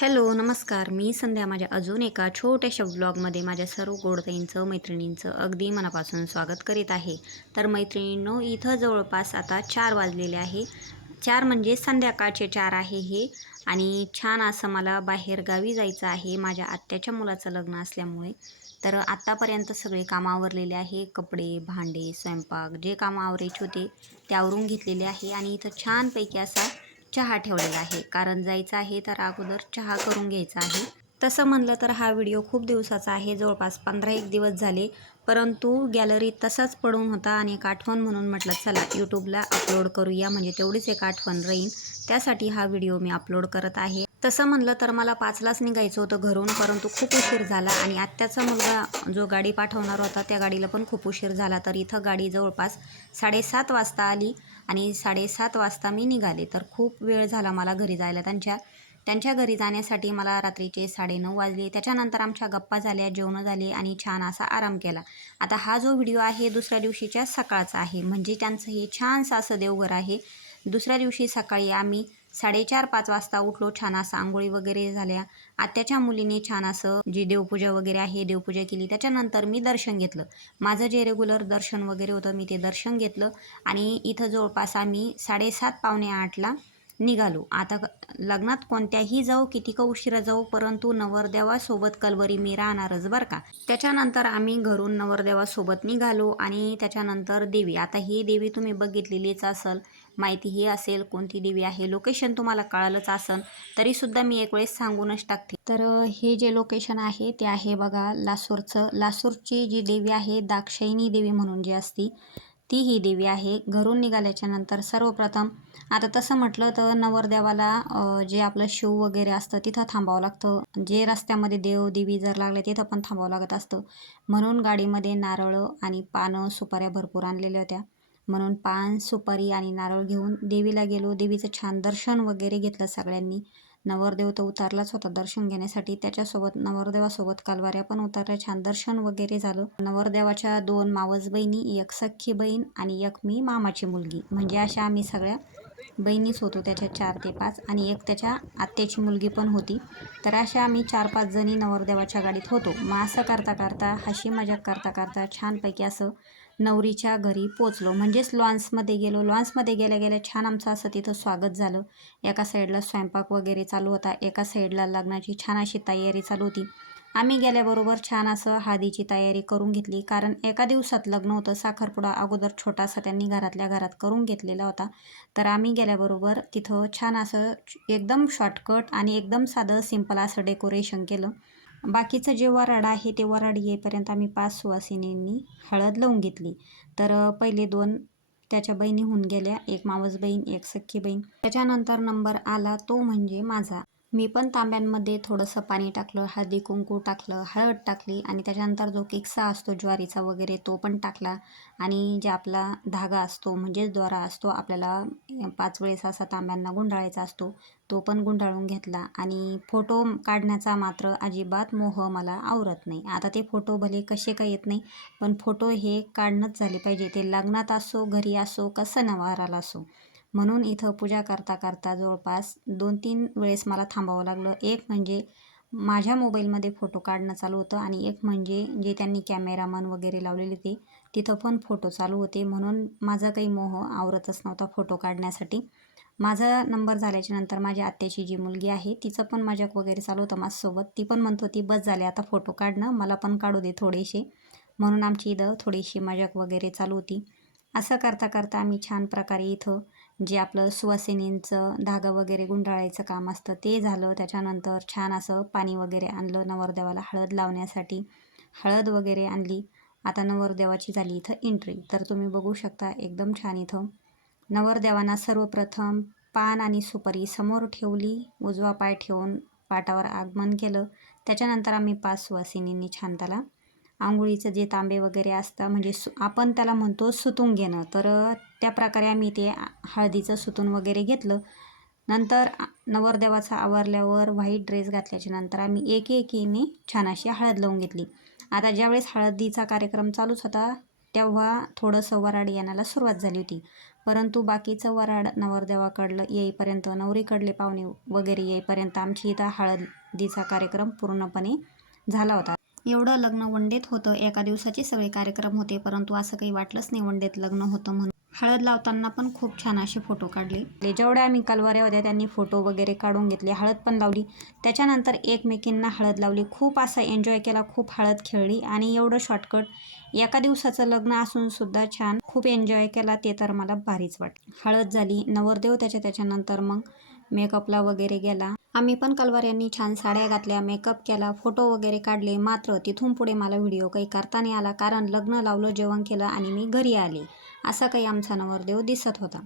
Hello नमस्कार. मी संध्या माझ्या अजून एका छोट्याशा ब्लॉगमध्ये माझ्या सर्व गोडताईंचं मैत्रिणींचं अगदी मनापासून स्वागत करीत आहे. तर मैत्रिणींनो इथं जवळपास आता चार वाजलेले आहे. चार म्हणजे संध्याकाळचे चार आहे हे. आणि छान असं मला बाहेर गावी जायचं आहे माझ्या आत्याच्या मुलाचं लग्न असल्यामुळे. तर आत्तापर्यंत सगळे कामं आवरलेले आहे. कपडे भांडे स्वयंपाक जे कामं आवरायचे होते ते आवरून घेतलेले आहे. आणि इथं छानपैकी असा चहा ठेवलेला आहे. कारण जायचं आहे तर अगोदर चहा करून घ्यायचा आहे. तसं म्हणलं तर हा व्हिडिओ खूप दिवसाचा आहे. जवळपास पंधरा एक दिवस झाले. परंतु गॅलरीत तसाच पडून होता आणि एक आठवण म्हणून म्हटलं चला यूट्यूबला अपलोड करूया. म्हणजे तेवढीच एक आठवण राहील त्यासाठी हा व्हिडिओ मी अपलोड करत आहे. तसं म्हणलं तर मला पाचलाच निघायचं होतं घरून परंतु खूप उशीर झाला आणि आत्याचा मुलगा जो गाडी पाठवणार होता त्या गाडीला पण खूप उशीर झाला. तर इथं गाडी जवळपास साडेसात वाजता आली आणि साडेसात वाजता मी निघाले. तर खूप वेळ झाला मला घरी जायला. त्यांच्या त्यांच्या घरी जाण्यासाठी मला रात्रीचे साडेनऊ वाजले. त्याच्यानंतर आमच्या गप्पा झाल्या जेवणं झाले आणि छान असा आराम केला. आता हा जो व्हिडिओ आहे दुसऱ्या दिवशीच्या सकाळचा आहे. म्हणजे त्यांचं हे छानसं असं देवघर आहे. दुसऱ्या दिवशी सकाळी आम्ही साडेचार पाच वाजता उठलो छान असं आंघोळी वगैरे झाल्या. आत्याच्या मुलीने छान असं जी देवपूजा वगैरे आहे देवपूजा केली. त्याच्यानंतर मी दर्शन घेतलं. माझं जे रेग्युलर दर्शन वगैरे होतं मी ते दर्शन घेतलं. आणि इथं जवळपास आम्ही साडेसात पावणे आठला निघालो. आता लग्नात कोणत्याही जाऊ किती का उशिरा जाऊ परंतु नवरदेवासोबत कलवरी मी राहणारच बरं का? त्याच्यानंतर आम्ही घरून नवरदेवासोबत निघालो आणि त्याच्यानंतर देवी. आता ही देवी तुम्ही बघितलेलीच असेल माहिती ही असेल कोणती देवी आहे लोकेशन तुम्हाला कळालंच असेल तरीसुद्धा मी एक वेळेस सांगूनच टाकते. तर हे जे लोकेशन आहे ते आहे बघा लासूरचं लासूरची जी देवी आहे दाक्षायणी देवी म्हणून जी असती ती ही देवी आहे. घरून निघाल्याच्या नंतर सर्वप्रथम आता तसं म्हटलं तर नवरदेवाला जे आपलं शिव वगैरे असतं तिथं थांबावं लागतं. जे रस्त्यामध्ये देव देवी जर लागले तिथं पण थांबावं लागत असतं. म्हणून गाडीमध्ये नारळ आणि पानं सुपाऱ्या भरपूर आणलेल्या होत्या. म्हणून पान सुपारी आणि नारळ घेऊन देवीला गेलो. देवीचं छान दर्शन वगैरे घेतलं सगळ्यांनी. नवरदेव तर उतरलाच होता दर्शन घेण्यासाठी. त्याच्यासोबत नवरदेवासोबत कालवाऱ्या पण उतरल्या छान. दर्शन वगैरे झालं. नवरदेवाच्या दोन मावस बहिणी एक सख्खी बहीण आणि एक मी मामाची मुलगी. म्हणजे अशा आम्ही सगळ्या बहिणीच होतो. त्याच्या चार ते पाच आणि एक त्याच्या आत्याची मुलगी पण होती. तर अशा आम्ही चार पाच जणी नवरदेवाच्या गाडीत होतो. मग असं करता करता हशी मजाक करता करता छानपैकी असं नवरीच्या घरी पोचलो. म्हणजेच लॉन्समध्ये गेलो. लॉन्समध्ये गेल्या गेल्या छान आमचं असं तिथं स्वागत झालं. एका साईडला स्वयंपाक वगैरे चालू होता. एका साईडला लग्नाची छान अशी तयारी चालू होती. आम्ही गेल्याबरोबर छान असं हादीची तयारी करून घेतली. कारण एका दिवसात लग्न होतं. साखरपुडा अगोदर छोटासा त्यांनी घरातल्या घरात करून घेतलेला होता. तर आम्ही गेल्याबरोबर तिथं छान असं एकदम शॉर्टकट आणि एकदम साधं सिंपल असं डेकोरेशन केलं. बाकीचं जे वराड आहे ते वराड येईपर्यंत आम्ही पाच सुवासिनींनी हळद लावून घेतली. तर पहिले दोन त्याच्या बहिणी होऊन गेल्या. एक मावस बहीण एक सख्खी बहीण त्याच्यानंतर नंबर आला तो म्हणजे माझा. मी पण तांब्यांमध्ये थोडंसं पाणी टाकलं हळदी कुंकू टाकलं हळद टाकली आणि त्याच्यानंतर जो किक्सा असतो ज्वारीचा वगैरे तो पण टाकला. आणि जे आपला धागा असतो म्हणजेच द्वारा असतो आपल्याला पाच वेळेस असा तांब्यांना गुंडाळायचा असतो तो पण गुंडाळून घेतला. आणि फोटो काढण्याचा मात्र अजिबात मोह मला आवरत नाही. आता ते फोटो भले कसे काय येत नाही पण फोटो हे काढणंच झाले पाहिजे. ते लग्नात असो घरी असो का नवाराला असो. म्हणून इथं पूजा करता करता जवळपास दोन तीन वेळेस मला थांबावं लागलं. एक म्हणजे माझ्या मोबाईलमध्ये फोटो काढणं चालू होतं आणि एक म्हणजे जे त्यांनी कॅमेरामन वगैरे लावलेले ते तिथं पण फोटो चालू होते. म्हणून माझा काही मोह आवरतच नव्हता फोटो काढण्यासाठी. माझा नंबर झाल्याच्यानंतर माझ्या आत्याची जी मुलगी आहे तिचं पण मजाक वगैरे चालू होतं माझ्यासोबत. ती पण म्हणत होती बस झाले आता फोटो काढणं मला पण काढू दे थोडेसे. म्हणून आमची इथं थोडीशी मजाक वगैरे चालू होती. असं करता करता आम्ही छान प्रकारे इथं जे आपलं सुवासिनींचं धागा वगैरे गुंडाळायचं काम असतं ते झालं. त्याच्यानंतर छान असं पाणी वगैरे आणलं नवरदेवाला हळद लावण्यासाठी. हळद वगैरे आणली. आता नवरदेवाची झाली इथं एंट्री तर तुम्ही बघू शकता एकदम छान इथं. नवरदेवांना सर्वप्रथम पान आणि सुपारी समोर ठेवली उजवा पाय ठेवून पाटावर आगमन केलं. त्याच्यानंतर आम्ही पाच सुवासिनींनी छान त्याला आंघोळीचं जे तांबे वगैरे असतं म्हणजे सु आपण त्याला म्हणतो सुतून घेणं. तर त्या प्रकारे आम्ही ते हळदीचं सुतून वगैरे घेतलं. नंतर नवरदेवाचा आवरल्यावर व्हाईट ड्रेस घातल्याच्या नंतर आम्ही एक एकीने छान अशी हळद लावून घेतली. आता ज्यावेळेस हळदीचा कार्यक्रम चालूच होता तेव्हा थोडंसं वराड येण्याला सुरुवात झाली होती. परंतु बाकीचं वराड नवरदेवाकडलं येईपर्यंत नवरीकडले पाहुणे वगैरे येईपर्यंत आमची इथं हळदीचा कार्यक्रम पूर्णपणे झाला होता. एवढं लग्न वंडेत होतं. एका दिवसाचे सगळे कार्यक्रम होते परंतु असं काही वाटलंच नाही वंडेत लग्न होतं म्हणून. हळद लावताना पण खूप छान असे फोटो काढले. म्हणजे जेवढ्या आम्ही कलवाऱ्या होत्या त्यांनी फोटो वगैरे काढून घेतले. हळद पण लावली. त्याच्यानंतर एकमेकींना हळद लावली. खूप असा एन्जॉय केला. खूप हळद खेळली. आणि एवढं शॉर्टकट एका दिवसाचं लग्न असून सुद्धा छान. खूप एन्जॉय केला. ते तर मला भारीच वाटलं. हळद झाली. नवरदेव त्याच्या त्याच्यानंतर मग मेकअपला वगैरे गेला. आम्ही पण कलवार यांनी छान साड्या घातल्या मेकअप केला फोटो वगैरे काढले. मात्र तिथून पुढे मला व्हिडिओ काही करता नाही आला कारण लग्न लावलं जेवण केलं आणि मी घरी आले. असा काही आमचा नवरदेव दिसत होता.